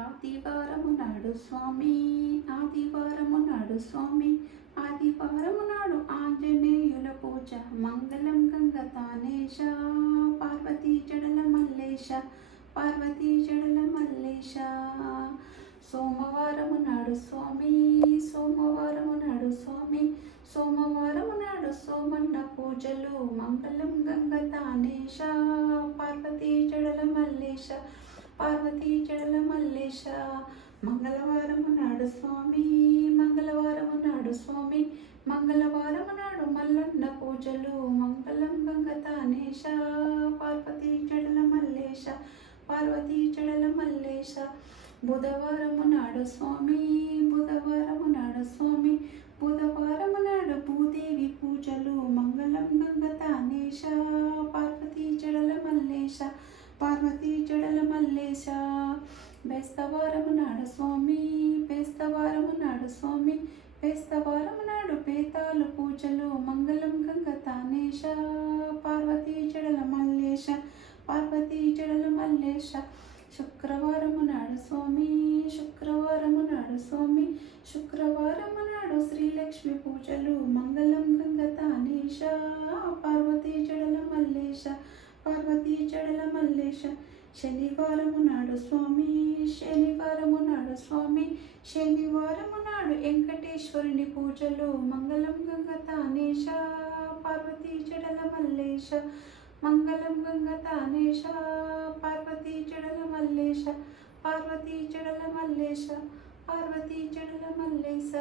ఆదివారము నాడు స్వామి ఆదివారము నాడు స్వామి ఆదివారము నాడు ఆంజనేయుల పూజ. మంగళం గంగ తానేశ పార్వతీ జడల మల్లేశ పార్వతీ జడల మల్లేశ. సోమవారము నాడు స్వామి సోమవారము నాడు స్వామి సోమవారము నాడు సోమన్న పూజలు. మంగళం గంగ తానేశ పార్వతీ జడల మల్లేశ పార్వతీ జడల మల్లేశ. మంగళవారము నాడు స్వామి మంగళవారము నాడు స్వామి మంగళవారము నాడు మల్లన్న పూజలు మంగళం గంగతానేశ పార్వతీ జడల మల్లేశ పార్వతీ జడల మల్లేశ. బుధవారము నాడు స్వామి మల్లేశ బేస్తవారము నాడు స్వామి బేస్తవారము నాడు స్వామి బేస్తవారము నాడు పేతాలు పూజలు మంగళం గంగ తానేశ. పార్వతీ జడల మల్లేశ పార్వతీ జడల మల్లేశ. శుక్రవారము నాడు స్వామి శుక్రవారము నాడు స్వామి శుక్రవారము నాడు శ్రీలక్ష్మి పూజలు మంగళం గంగ తానేశ. పార్వతీ జడల మల్లేశ పార్వతీ జడల మల్లేశ. శనివారము నాడు స్వామి శనివారము నాడు స్వామి శనివారము నాడు వెంకటేశ్వరుని పూజలు మంగళం గంగ తానేశ పార్వతీ జడల మల్లేశ మంగళం గంగ తానేశ పార్వతీ జడల మల్లేశ పార్వతీ జడల మల్లేశ పార్వతీ జడల మల్లేశ.